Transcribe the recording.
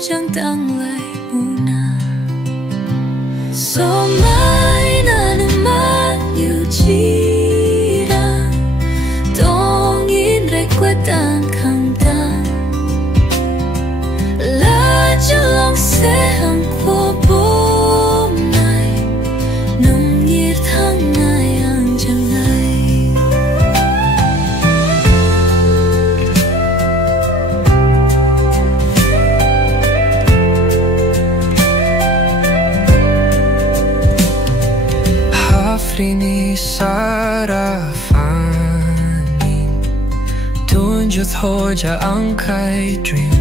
chẳng tăng lại buna so mai na nung ma yêu chi ra tong in re qua tan khang ta la cho lòng sẽ hằng qua bố này nồng nhiệt tháng ngày hàng chẳng ngày Hafrini sarafanin tunjut hoja angkai dream